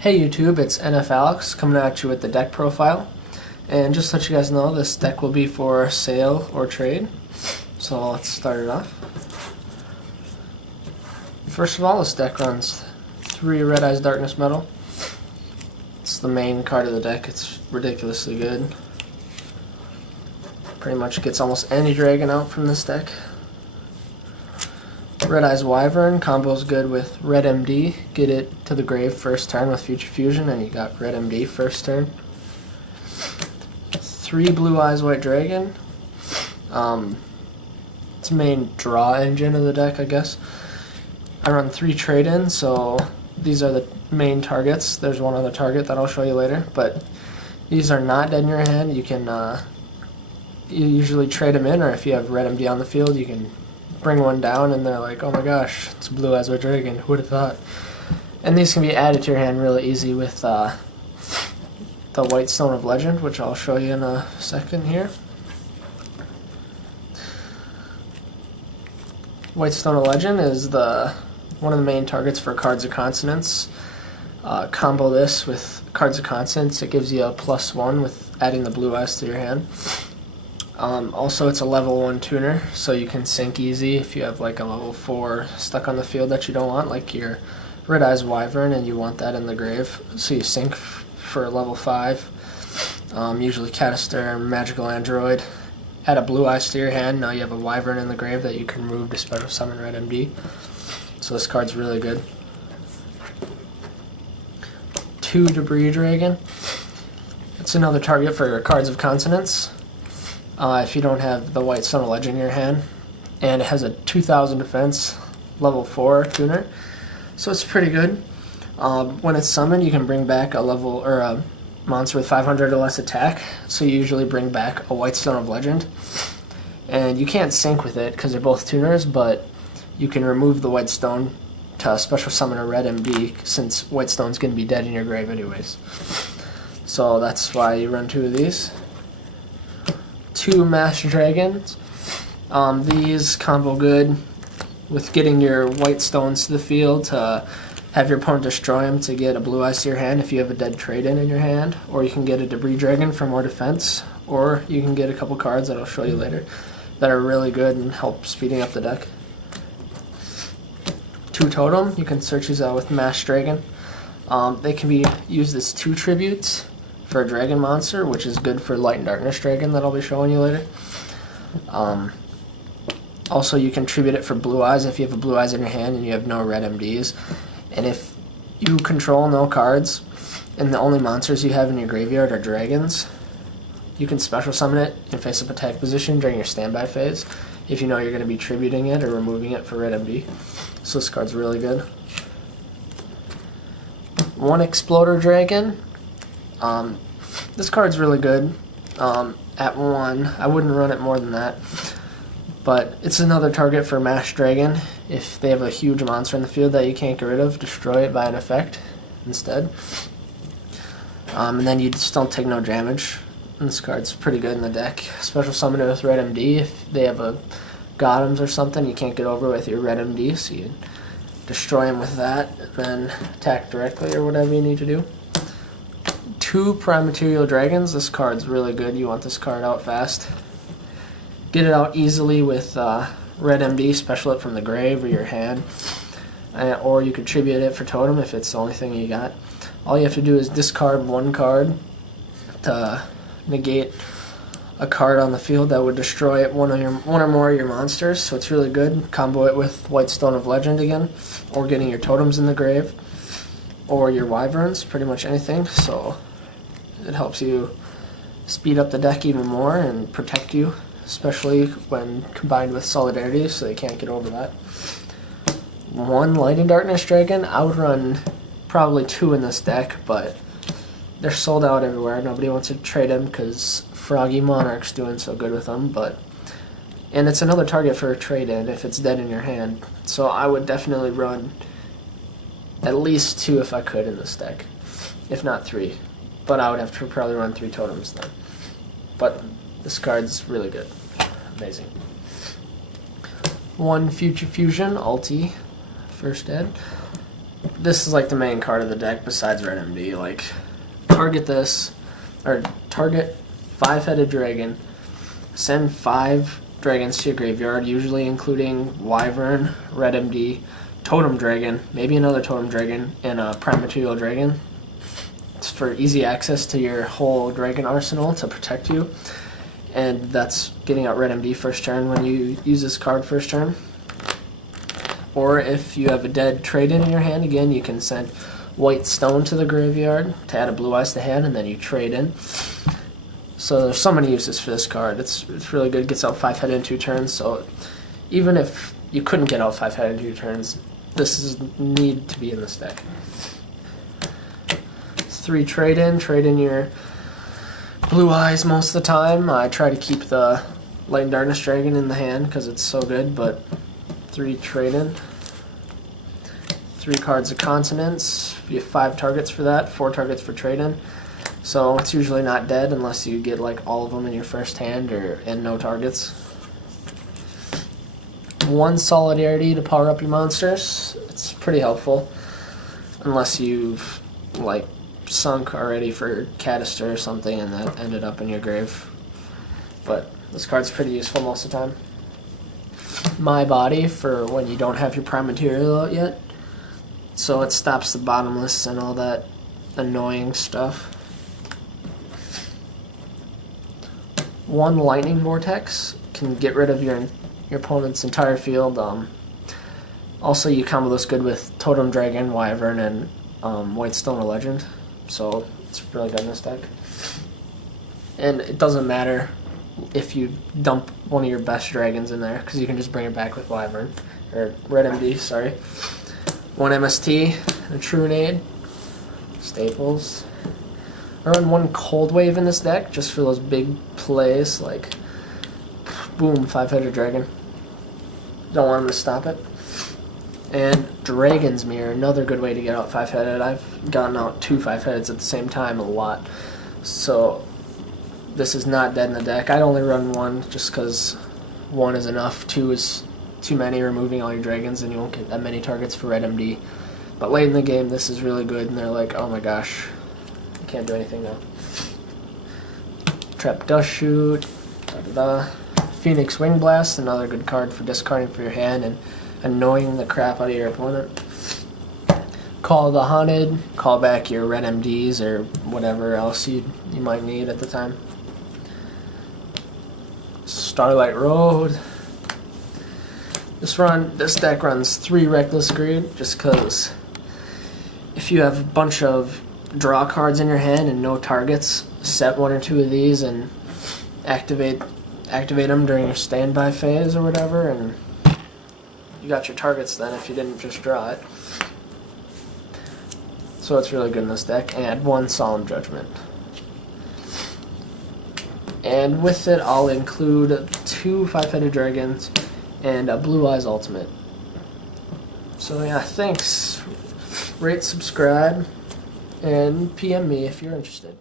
Hey YouTube, it's NF Alex coming at you with the deck profile. And just to let you guys know, this deck will be for sale or trade. So let's start it off. First of all, this deck runs 3 Red Eyes Darkness Metal. It's the main card of the deck. It's ridiculously good. Pretty much gets almost any dragon out from this deck. Red Eyes Wyvern combos good with Red MD. Get it to the grave first turn with Future Fusion, and you got Red MD first turn. 3 Blue Eyes White Dragon. It's the main draw engine of the deck, I guess. I run 3 trade-ins, so these are the main targets. There's one other target that I'll show you later, but these are not dead in your hand. You can you usually trade them in, or if you have Red MD on the field, you can bring one down and they're like, oh my gosh, it's a Blue Eyes White Dragon, who would have thought? And these can be added to your hand really easy with the White Stone of Legend, which I'll show you in a second here. White Stone of Legend is one of the main targets for Cards of Consonance. Combo this with Cards of Consonance, it gives you a +1 with adding the Blue Eyes to your hand. Also, it's a level 1 tuner, so you can sink easy if you have like a level 4 stuck on the field that you don't want, like your Red Eyes Wyvern, and you want that in the grave. So you sink for level 5. Usually Cataster, Magical Android. Add a Blue Eyes to your hand, now you have a Wyvern in the grave that you can remove to special summon Red MD. So this card's really good. 2 Debris Dragon. It's another target for your Cards of Consonance. If you don't have the White Stone of Legend in your hand, and it has a 2000 defense, level 4 tuner, so it's pretty good. When it's summoned, you can bring back a monster with 500 or less attack, so you usually bring back a White Stone of Legend, and you can't sync with it because they're both tuners, but you can remove the White Stone to special summon a Red MD, since White Stone's going to be dead in your grave anyways. So that's why you run 2 of these. 2 Master Dragons. These combo good with getting your White Stones to the field to have your opponent destroy them to get a Blue Eyes to your hand if you have a dead trade-in in your hand, or you can get a Debris Dragon for more defense, or you can get a couple cards that I'll show you later that are really good and help speeding up the deck. 2 Totem. You can search these out with Master Dragon. They can be used as 2 tributes for a dragon monster, which is good for Light and Darkness Dragon that I'll be showing you later. Also, you can tribute it for Blue Eyes if you have a Blue Eyes in your hand and you have no Red MDs. And if you control no cards and the only monsters you have in your graveyard are dragons, you can special summon it in face-up attack position during your standby phase if you know you're going to be tributing it or removing it for Red MD. So this card's really good. 1 Exploder Dragon. This card's really good. At 1, I wouldn't run it more than that, but it's another target for Master Dragon. If they have a huge monster in the field that you can't get rid of, destroy it by an effect instead. And then you just don't take no damage. And this card's pretty good in the deck. Special summon it with Red MD. If they have a Gottoms or something you can't get over with your Red MD, so you destroy them with that, and then attack directly or whatever you need to do. 2 Prime Material Dragons. This card's really good. You want this card out fast. Get it out easily with Red MD, special it from the grave or your hand. Or you could tribute it for Totem if it's the only thing you got. All you have to do is discard 1 card to negate a card on the field that would destroy one or more of your monsters. So it's really good. Combo it with White Stone of Legend again, or getting your Totems in the grave, or your Wyverns, pretty much anything. So it helps you speed up the deck even more and protect you, especially when combined with Solidarity, so they can't get over that. 1 Light and Darkness Dragon. I would run probably 2 in this deck, but they're sold out everywhere. Nobody wants to trade them because Froggy Monarch's doing so good with them. And it's another target for a trade-in if it's dead in your hand. So I would definitely run at least 2 if I could in this deck, if not 3. But I would have to probably run 3 Totems then. But this card's really good. Amazing. 1 Future Fusion, ulti, first ed. this is like the main card of the deck besides Red MD. Like, target this, or target 5-headed dragon, send 5 dragons to your graveyard, usually including Wyvern, Red MD, Totem Dragon, maybe another Totem Dragon, and a Prime Material Dragon. It's for easy access to your whole dragon arsenal to protect you. And that's getting out Red MD first turn when you use this card first turn. Or if you have a dead trade-in your hand, again, you can send White Stone to the graveyard to add a Blue Eyes to hand, and then you trade in. So there's so many uses for this card. It's really good. It gets out 5-headed in 2 turns, so even if you couldn't get out 5-headed in 2 turns, this is need to be in this deck. 3 trade-in your Blue Eyes most of the time. I try to keep the Light and Darkness Dragon in the hand because it's so good, but 3 trade-in. 3 cards of Consonance. You have 5 targets for that, 4 targets for trade-in. So it's usually not dead unless you get like all of them in your first hand and no targets. 1 Solidarity to power up your monsters. It's pretty helpful unless you've like sunk already for Cadister or something and that ended up in your grave. But this card's pretty useful most of the time. My Body for when you don't have your Prime Material out yet. So it stops the bottomless and all that annoying stuff. 1 Lightning Vortex can get rid of your opponent's entire field. Also, you combo this good with Totem Dragon, Wyvern, and White Stone or Legend. So it's really good in this deck. And it doesn't matter if you dump one of your best dragons in there, because you can just bring it back with Wyvern, or Red MD, sorry. 1 MST, a Truenade, Staples. I run 1 Cold Wave in this deck, just for those big plays, like, boom, 5-headed dragon. Don't want him to stop it. And Dragon's Mirror, another good way to get out 5-headed. I've gotten out 2 5-headeds at the same time a lot. So this is not dead in the deck. I'd only run 1 just because 1 is enough. 2 is too many, removing all your dragons, and you won't get that many targets for Red MD. But late in the game, this is really good, and they're like, oh my gosh, I can't do anything now. Trap Dust Shoot, Phoenix Wing Blast, another good card for discarding for your hand and annoying the crap out of your opponent. Call the Haunted, call back your Red MDs or whatever else you might need at the time. Starlight Road. This deck runs 3 Reckless Greed, just because if you have a bunch of draw cards in your hand and no targets, set 1 or 2 of these and activate them during your standby phase or whatever, and you got your targets then if you didn't just draw it. So it's really good in this deck. And 1 Solemn Judgment. And with it, I'll include 2 5-headed dragons and a Blue Eyes Ultimate. So yeah, thanks. Rate, subscribe, and PM me if you're interested.